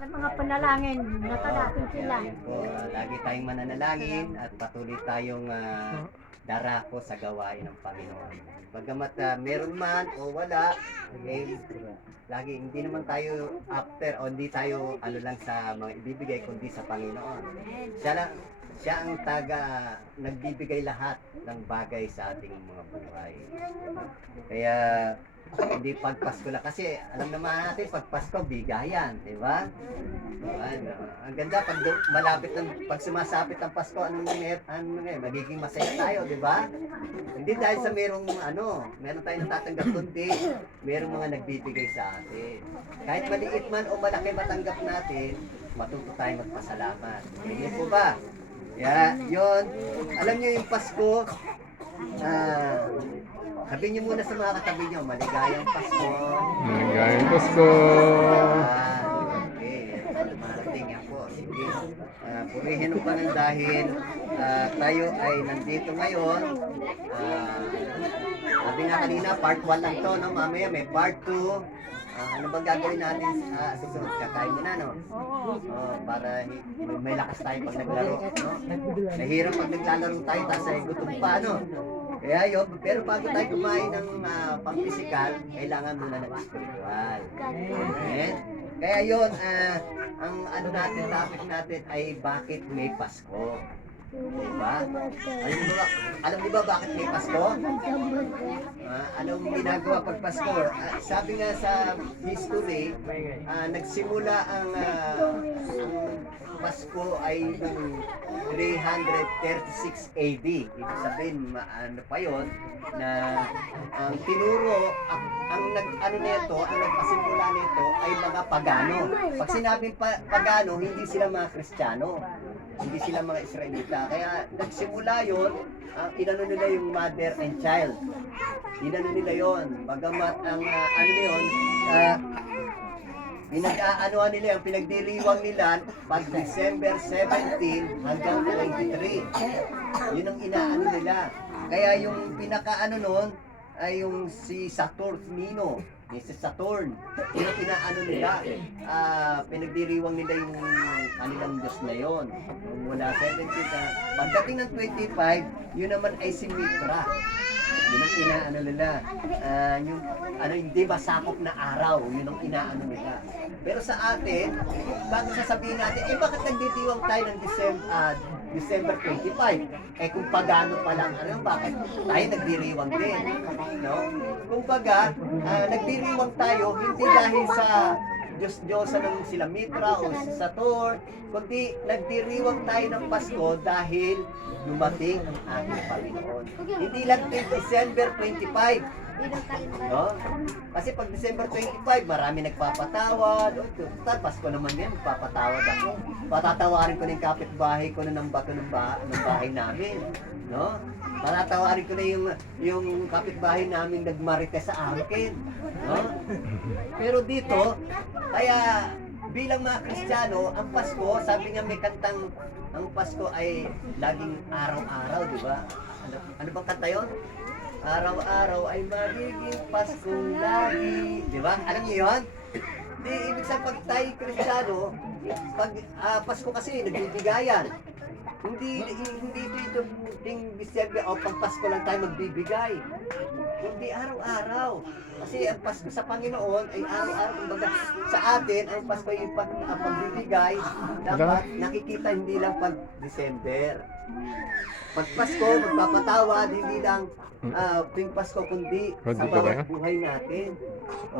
Sa mga panalangin, natanatin sila. Po, lagi tayong mananalangin at patuloy tayong darako sa gawain ng Panginoon. Bagamat meron man o wala, eh, lagi hindi naman tayo after o hindi tayo ano lang sa mga ibibigay kundi sa Panginoon. Siya ang nagbibigay lahat ng bagay sa ating mga buhay. Kaya hindi pag Pasko lang kasi alam naman natin pag Pasko bigayan, di ba? Ano, ang ganda malapit pag sumasapit ang Pasko, magiging masaya tayo, di ba? Hindi dahil sa meron tayong natatanggap kundi merong mga nagbibigay sa atin. Kahit maliit man o malaki matanggap natin, matuto tayong magpasalamat. Hindi po ba? Yun. Alam niyo yung Pasko, sabihin niyo muna sa mga katabi niyo, maligayang Pasko. Maligayang Pasko. Okay, marating yan po. Sige, purihin ang Panginoon dahil tayo ay nandito ngayon. Sabi nga kanina, part 1 lang to, no? Mamaya may part 2. Ano bang gagawin natin susunod? Kakain muna, no? Para may lakas tayo pag naglaro, no? Nahirap pag naglalaro tayo, tapos ay gutom pa, no? Kaya yun, pero bago tayo kumain ng pang-physical, kailangan muna ng spiritual. Okay? Kaya yun, ang topic natin ay bakit may Pasko. Diba? Alam niyo ba bakit may Pasko? Anong ginagawa pag Pasko? Sabi nga sa history, nagsimula ang Pasko ay noong 336 AD. Ibig sabihin, ano pa yun, na ang tinuro, ang nagpasimula nito ay mga pagano. Pag sinabing pagano, hindi sila mga Kristiyano. Hindi sila mga Israelita. Kaya nagsimula yun, inano nila yung mother and child. Inano nila yun. Bagamat ang pinag-aanoan nila yung pinagdiriwang nila pag December 17 hanggang 23. Yun ang inaano nila. Kaya yung pinakaano nun ay yung si Saturnino. Si Saturn. Yun ang inaano nila. Pinagdiriwang nila yung kanilang Diyos na yun. Mula 17 pagdating ng 25, yun naman ay si Mitra. Yun ang inaano nila. Hindi masakop na araw. Yun ang inaano nila. Pero sa atin, bago sasabihin natin, bakit nagdiriwang tayo ng December 25? Kung pagano pa lang, bakit tayo nagdiriwang din? No? Kung baga, nagdiriwang tayo, hindi dahil sa Diyos-Diyosa ng sila Mitra o si Saturn, kundi nagdiriwang tayo ng Pasko dahil dumating ang ating Panginoon. Hindi lang December 25. No? Kasi pag December 25, marami nagpapatawad. Total, Pasko naman yan, magpapatawad ako. Patatawarin ko na yung kapitbahay ko na ng bato ng bahay namin. No? Patatawarin ko na yung kapitbahay namin nagmarites sa akin. No? Pero dito, kaya bilang mga Kristiyano, ang Pasko, sabi nga may kantang, ang Pasko ay laging araw-araw, di ba? Ano bang kanta yun? Araw-araw ay magiging Paskong lagi. Di ba? Alam niyo yun? Di, ibig sabihin pag tayo Kristiyano, pag Pasko kasi nagbibigayan. Hindi ito ting December o pang Pasko lang tayo magbibigay. Hindi araw-araw. Kasi ang Pasko sa Panginoon ay araw-araw. Kumbaga sa atin, ang Pasko ay pagbibigay. Dapat nakikita hindi lang pag December. Pag Pasko, magpapatawad, hindi lang tuwing Pasko, kundi sa bawat buhay natin.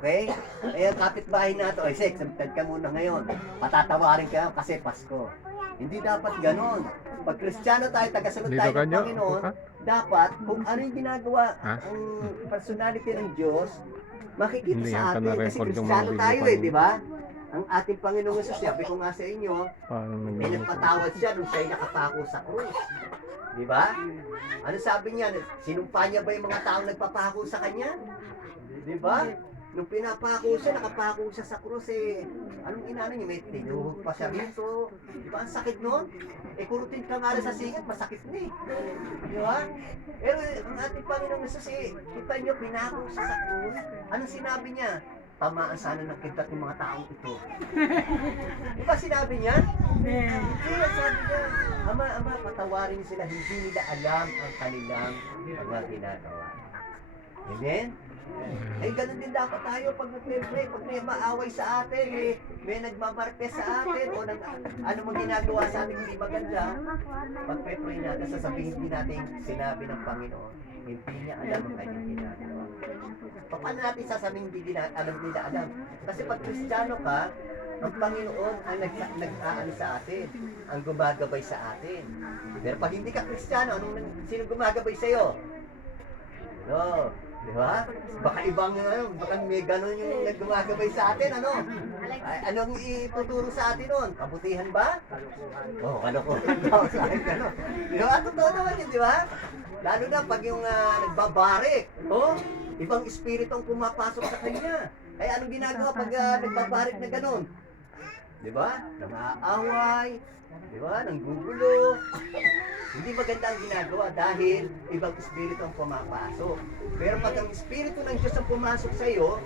Okay? Kaya kapitbahay natin, oy, Sek, sabitad ka muna ngayon. Patatawarin ka kasi Pasko. Hindi dapat ganon. Pag Kristiyano tayo, tagasunod tayo ng Panginoon, dapat kung ano yung ginagawa ang personality ng Diyos, makikita sa atin. Kasi Kristiyano tayo di ba? Ang ating Panginoong Jesus, sabi ko nga sa inyo, may nagpatawad siya nung siya'y nakapako sa krus. Di ba? Ano sabi niya? Sinumpa niya ba yung mga taong nagpapako sa kanya? Di ba? Nung pinapako siya, nakapako siya sa krus anong inano niya? May tinuhog pa siya rito. Di ba? Ang sakit nun? Kurutin ka nga sa sikat, masakit na Di ba? Pero ang ating Panginoong Jesus, kita niyo, pinako siya sa krus. Anong sinabi niya? Tamaan sana ng kitat ng mga taong ito. sinabi niya? Hindi, sabi niya, Ama, patawarin sila, hindi nila alam ang kanilang mga ginagawa. Amen? Eh, ganun din dapat tayo pag nagpe-pray, pag may maaway sa atin, may nagmamarte sa atin, o ano mo ginagawa sa atin hindi maganda, pag pray natin, sasabihin din natin sinabi ng Panginoon, hindi niya alam ang kanyang ginagawa. Paano natin sasabihin hindi alam? Kasi pag Kristiyano ka, ang Panginoon ang nag-aano sa atin, ang gumagabay sa atin. Pero pag hindi ka Kristiyano, sino gumagabay sa'yo? No. Di ba? Baka ibang, baka may ganun yung nagumagabay sa atin, ano? Ay, anong ituturo sa atin nun? Kabutihan ba? Oo, kalokohan daw sa akin, gano'n. Di ba? Totoo naman yun, di ba? Lalo na pag yung nagbabarik, oh, ibang espiritu ang pumapasok sa kanya. Kaya anong ginagawa pag nagbabarik na gano'n? Di ba? Nang-aaway, di ba? Nanggugulo. Hindi maganda ang ginagawa dahil ibang espiritu ang pumapasok. Pero pag ang espiritu ng Diyos ang pumasok sa iyo,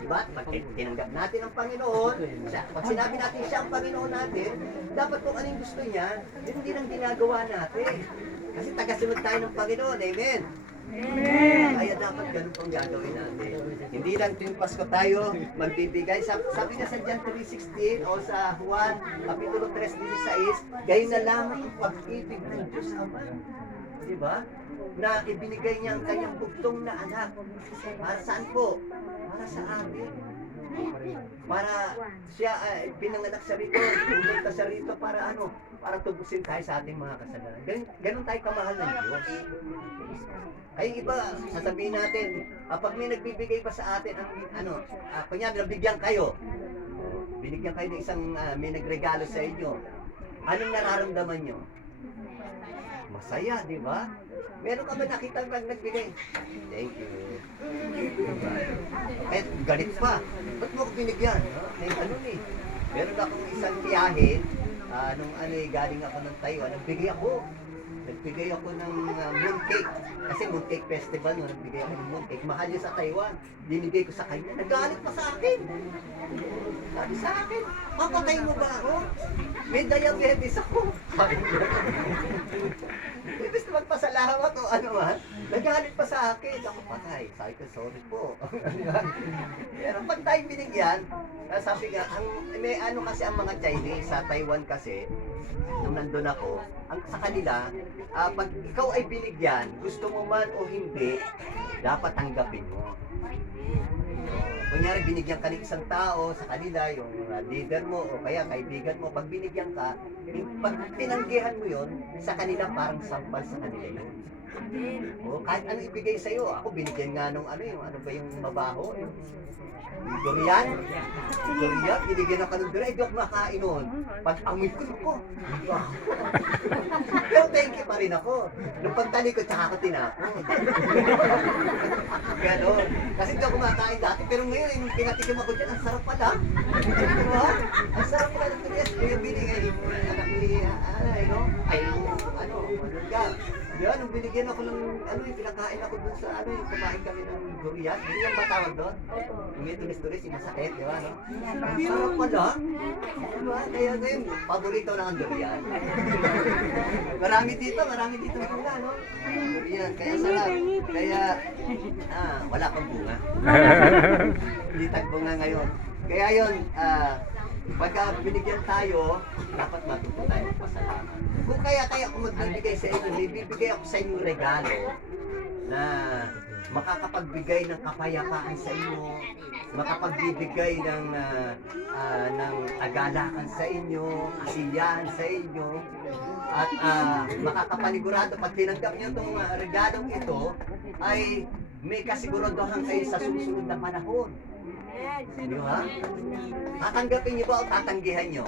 di ba? Pag tinanggap natin ang Panginoon, pag sinabi natin siya ang Panginoon natin, dapat kung anong gusto niya, yun din ang ginagawa natin. Kasi tagasunod tayo ng Panginoon. Amen? Amen. Kaya dapat ganun pong gagawin natin. Hindi lang tuwing Pasko tayo magbibigay. Sabi niya sa John 3:16 o sa Juan Kapitulo 3:16, gayon na lamang ang pag-ibig ng Diyos Ama. Diba? Na ibinigay niya ang kanyang bugtong na anak. Para saan po? Para sa atin. Para siya pinanganak sa rito, pumunta sa rito para ano? Para tubusin tayo sa ating mga kasalanan. Ganun tayo kamahal ng Diyos. Ay iba, sasabihin natin, pag may nagbibigay pa sa atin, kunyari, nabigyan kayo, binigyan kayo ng isang, may nagregalo sa inyo, anong nararamdaman nyo? Masaya, di ba? Meron ka ba nakita nagbigay? Thank you. Eh, galit pa. Ba't mo ko binigyan? Meron akong isang biyahe, galing ako ng Taiwan, nagbigay ako ng mooncake. Kasi mooncake festival no, nagbigay ako ng mooncake. Mahal yun sa Taiwan. Binigay ko sa kanya. Nagalit pa sa akin. Sabi sa akin, papatay mo ba ako? May diabetes ako. Ibig na magpasalamat o ano man. Nagalit pa sa akin. Ako patay. Sabi ko, sorry po. Pero pag tayo binigyan, sabi nga, may ano kasi ang mga Chinese sa Taiwan kasi, nung nandun ako, sa kanila, pag ikaw ay binigyan, gusto mo man o hindi, dapat tanggapin mo. Kunyari, binigyan ka ng isang tao sa kanila, yung leader mo o kaya kaibigan mo, pag binigyan ka, pag tinanggihan mo yon sa kanila parang sampal sa kanila yun. O kahit ano ibigay sa'yo, ako binigyan nga nung yung mabaho, yung durian, binigyan ako ng durian, hindi ako makain nun. Pag amoy ko, pero thank you pa rin ako. Nung pagtali ko, tsaka ako tinapon. Ganon. Kasi hindi ako kumakain dati, pero ngayon, yung pinatikim ako dyan, ang sarap pala. Diba? Ang sarap pala ng durian. Yung binigay mo, anak ni, Yan, nung binigyan ako ng, yung pinakain ako dun sa, yung kumain kami ng durian. Durian ba tawag doon? Yung tulis-tulis, yung masakit, di ba, no? Ang sarap pala. Diba? Kaya ngayon, paborito lang ang durian. marami dito wala, no? Durian, kaya sarap. Kaya, wala pang bunga. Hindi tagbunga ngayon. Kaya yun, pagka binigyan tayo, dapat matuto tayo magpasalamat. Kung kaya ako magbibigay sa inyo, may bibigay ako sa inyo regalo na makakapagbigay ng kapayapaan sa inyo, makapagbibigay ng agalakan sa inyo, kasiyahan sa inyo, at makakapanigurado pag tinanggap niyo itong regalong ito, ay may kasiguraduhan kayo sa susunod na panahon. Di ba? Tatanggapin niyo ba o tatanggihan niyo?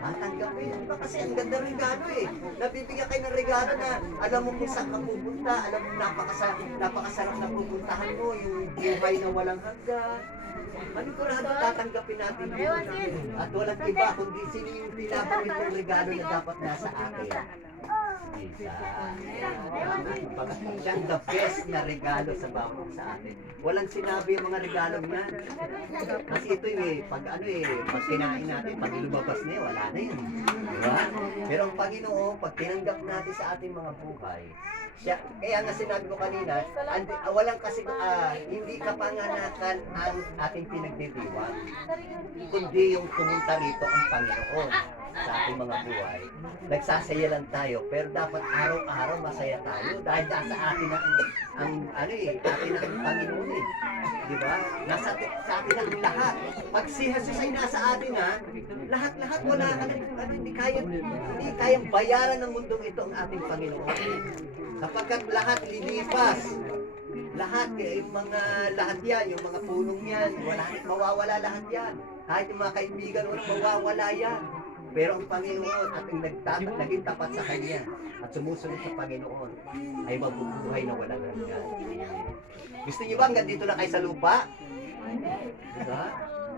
Tatanggapin niyo ba? Kasi ang ganda regalo eh. Nabibigyan kayo ng regalo na alam mo kung saan ka pupunta, alam mo napakasarap na pupuntahan mo, yung buhay na walang hanggan. Manigurado tatanggapin natin yun. At walang iba kundi sino yung pinapakit ng regalo na dapat nasa atin. Isa. Siyang the best na regalo sa bawat sa atin. Walang sinabi yung mga regalo niya. Kasi ito pag pag kinain natin, pag lumabas niya, wala na yun. Diba? Pero ang Panginoon, pag tinanggap natin sa ating mga buhay, siya, kaya nga sinabi ko kanina, walang kasi, hindi kapanganakan ang ating pinagdiriwang, kundi yung pumunta rito ang Panginoon sa ating mga buhay. Nagsasaya lang tayo, pero dapat araw-araw masaya tayo dahil sa atin atin ang Panginoon eh. Di ba? Sa atin ang lahat. Pag si Jesus ay nasa atin lahat-lahat wala ka na, hindi kayang bayaran ng mundong ito ang ating Panginoon. Sapagkat lahat lilipas. Lahat yan, yung mga punong yan, mawawala lahat yan. Kahit yung mga kaibigan, mawawala yan. Pero ang Panginoon at ang naging tapat sa Kanya at sumusunod sa Panginoon ay mabubuhay na walang hanggan. Gusto niyo ba hanggang dito na kayo sa lupa? Diba?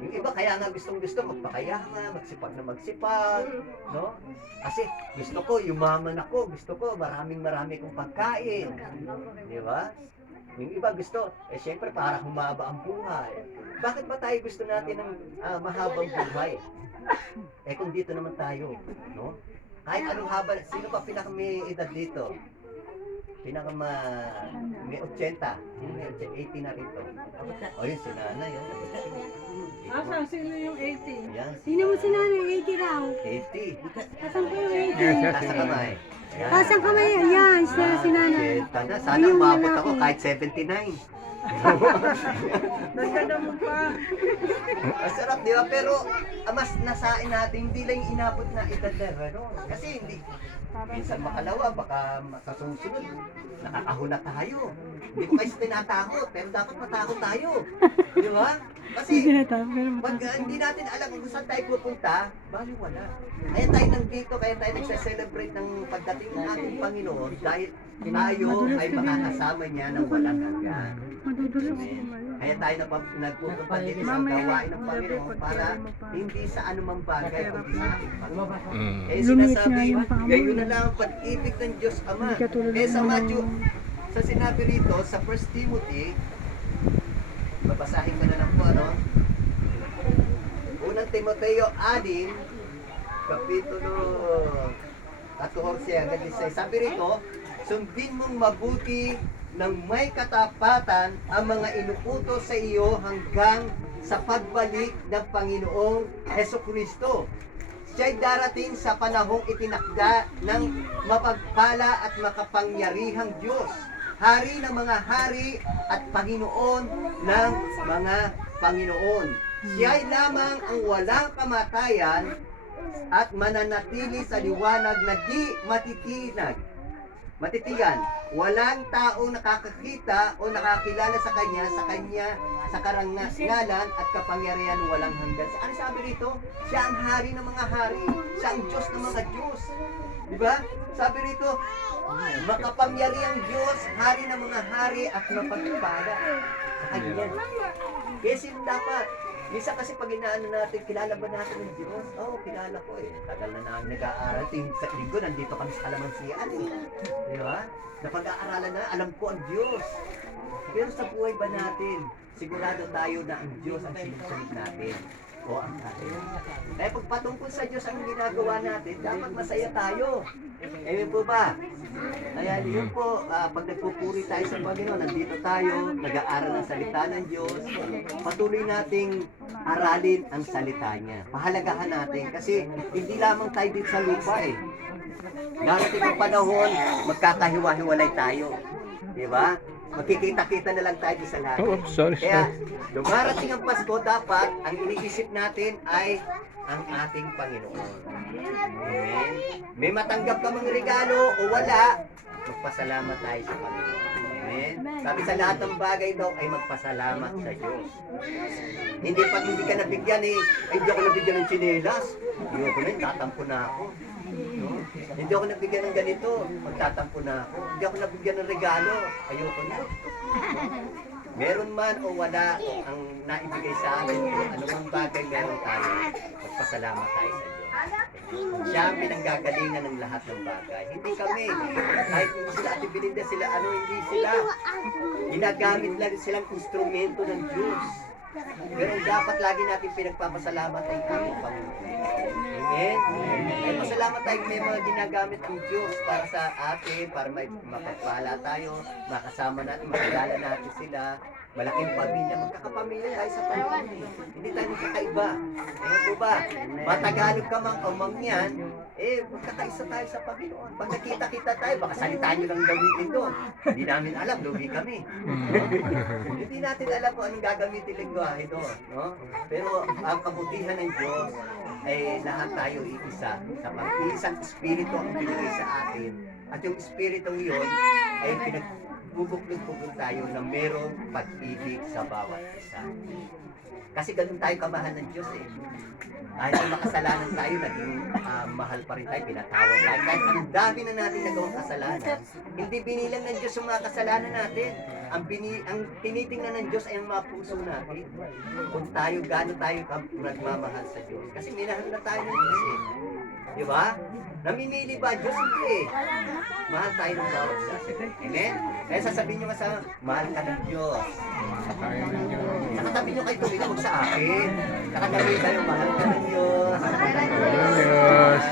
Yung iba kaya nga gustong-gusto magpakayama, magsipag na magsipag, no? Kasi gusto ko, yumaman ako, gusto ko, marami kong pagkain. Di ba? Yung iba gusto, syempre para humaba ang buhay. Bakit ba tayo gusto natin ng mahabang buhay? Kung dito naman tayo, no? Kahit anong haba, sino ba may edad dito? May 80. May 80 na rito. O yun, si nanay. Asan? Sino yung 80? Yan. Sino mo sinanay? 80 raw. 80. Asan ko yung 80? Nasa kamay. Yan. Asan kamay? Ayan, sila sinanay. Sana umabot ako kahit 79. Nagkada mo pa. Masarap, di ba? Pero mas nasain natin, hindi lang inabot na edad na gano'n. Kasi hindi. Minsan makalawa, baka sa susunod, nakakahula tayo. Hindi ko kayo tinatakot, pero dapat matakot tayo. Di ba? Kasi pag hindi natin alam kung saan tayo pupunta, bali wala. Kaya tayo nandito, kaya tayo nagsa-celebrate ng pagdating ng ating Panginoon dahil tayo ay makakasama niya ng walang hanggan. Kaya tayo nagpupunta dito sa gawain ng Panginoon para hindi sa anumang bagay kundi sa ating Panginoon. Kaya sinasabi, gayon na lang ang pag-ibig ng Diyos Ama. Kaya sa Matthew, sa sinabi rito, sa 1 Timothy, babasahin ko na lang po, ano? Unang Timoteo 6, kapitulo 14 hanggang 16. Sabi rito, sundin mong mabuti ng may katapatan ang mga inuutos sa iyo hanggang sa pagbalik ng Panginoong Hesukristo. Siya'y darating sa panahong itinakda ng mapagpala at makapangyarihang Diyos, Hari ng mga hari at Panginoon ng mga Panginoon. Siya'y lamang ang walang kamatayan at mananatili sa liwanag na di matitigan. Walang taong nakakakita o nakakilala sa karangalan at kapangyarihan walang hanggan. Ano sabi rito? Siya ang hari ng mga hari. Siya ang Diyos ng mga Diyos. Diba? Sabi rito, makapangyarihang Diyos, hari ng mga hari at mapagpala sa Kanya. Kaya dapat, minsan kasi pag inaano natin, kilala ba natin ng Diyos? Oo, kilala ko eh. Tagal na namin nag-aaral. Sa linggo, nandito kami sa kalamansian eh. Di ba? Napag-aaralan na, alam ko ang Diyos. Pero sa buhay ba natin, sigurado tayo na ang Diyos ang sinusunod natin. O ang atin. Kaya pag patungkol sa Diyos ang ginagawa natin, dapat masaya tayo. Amen po ba? Kaya yun po, pag nagpupuri tayo sa Panginoon, nandito tayo, nag-aaral ng salita ng Diyos, patuloy nating aralin ang salita niya. Pahalagahan natin kasi hindi lamang tayo dito sa lupa eh. Darating ang panahon, magkakahiwa-hiwalay tayo. Di ba? Magkikita-kita na lang tayo sa lahat. Kaya, dumarating ang Pasko, dapat ang iniisip natin ay ang ating Panginoon. Amen. May matanggap ka mga regalo o wala, magpasalamat tayo sa Panginoon. Amen. Sabi sa lahat ng bagay daw ay magpasalamat sa Diyos. Hindi pa hindi ka nabigyan hindi ako nabigyan ng tsinelas. Ayoko na, tatampo na ako. No? Hindi ako nabigyan ng ganito, magtatampo na ako. Hindi ako nabigyan ng regalo, ayoko na. Meron man o wala ang naibigay sa akin, anumang bagay meron tayo, magpasalamat tayo sa Diyos. Siya ang pinanggagalingan ng lahat ng bagay. Hindi kami. Kahit hindi sila Ate Belinda, sila hindi sila. Ginagamit lang silang instrumento ng Diyos. Pero dapat lagi natin pinagpapasalamat ay ating Panginoon. Amen? Ay pasalamat tayo may mga ginagamit ng Diyos para sa atin, para mapagpala tayo, makasama natin, makilala natin sila. Malaking pamilya, magkakapamilya tayo sa Panginoon. Hindi tayo magkakaiba. Ano po ba? Matagalog ka man o mangyan, magkakaisa tayo sa Panginoon. Pag nakita-kita tayo, baka salitaan nyo lang gamitin doon. Hindi namin alam, lugi kami. Hindi natin alam kung anong gagamitin lingwahe doon. No? Pero ang kabutihan ng Diyos ay lahat tayo iisa. Sa pag-iisang Espiritu ang binigay sa atin. At yung Espiritong yun ay bubuklod-buklod tayo na merong pag-ibig sa bawat isa. Kasi ganun tayo kamahal ng Diyos eh. Kahit ang makasalanan tayo, naging mahal pa rin tayo, pinatawad tayo. Kahit ang dami na natin nagawang kasalanan, hindi binilang ng Diyos yung mga kasalanan natin. Ang tinitingnan ng Diyos ay ang mga puso natin. Kung tayo, gaano tayo nagmamahal sa Diyos. Kasi minahal na tayo ng Diyos eh. Di ba? Namimili ba Diyos? Hindi. Mahal tayo ng bawat isa. Amen? Kaya sasabihin nyo nga sa mahal ka ng Diyos. Tayo ng Diyos. Nakatabi nyo kayo tumingin sa akin. Nakatabi kayo, mahal ka ng Diyos. Ng Diyos.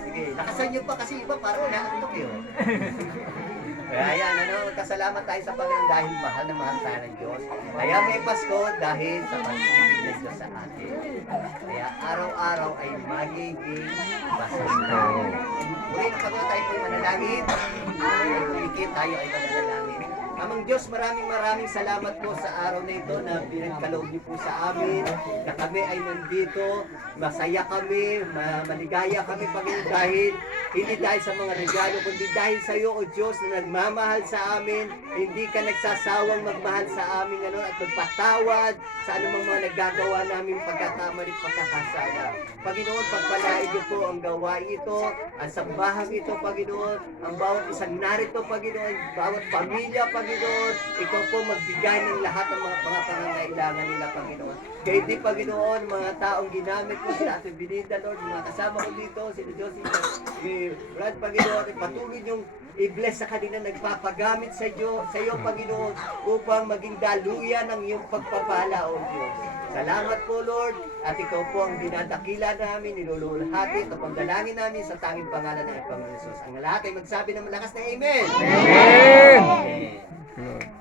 Sige, nakasan nyo pa kasi iba parang nakatok yun. Kaya yan, kasalamat tayo sa Panginoon dahil mahal na mahal tayo ng Diyos. Kaya may Pasko dahil sa pag-ibig ng Diyos sa atin. Kaya araw-araw ay magiging Pasko. Muli na pagod tayo po manalangin. Kumikit tayo ay manalangin. Amang Diyos, maraming salamat po sa araw na ito na pinagkaloob niyo po sa amin, na kami ay nandito, masaya kami, maligaya kami Panginoon dahil hindi dahil sa mga regalo, kundi dahil sa iyo, O Diyos, na nagmamahal sa amin, hindi ka nagsasawang magmahal sa amin at magpatawad sa anumang mga nagagawa namin pagkakamali at pagkakasala. Panginoon, pagpalain niyo po ang gawain ito, ang sambahang ito, Panginoon, ang bawat isang narito, Panginoon, bawat pamilya, Panginoon, ikaw po magbigay ng lahat ng mga pangangailangan nila, Panginoon. Kaya di, Panginoon, mga taong ginamit mo sila Ate Belinda, Lord, mga kasama ko dito, sila Josie, Brad, Panginoon, patuloy niyong i-bless sa kanila nagpapagamit sa iyo, Panginoon, upang maging daluyan ng iyong pagpapala, O Diyos. Salamat po, Lord, at ikaw po ang dinadakila namin, niluluhati, at pagdalangin namin sa tanging pangalan ng Panginoon Jesus. Ang lahat ay magsabi ng malakas na Amen! Amen! Amen. Good.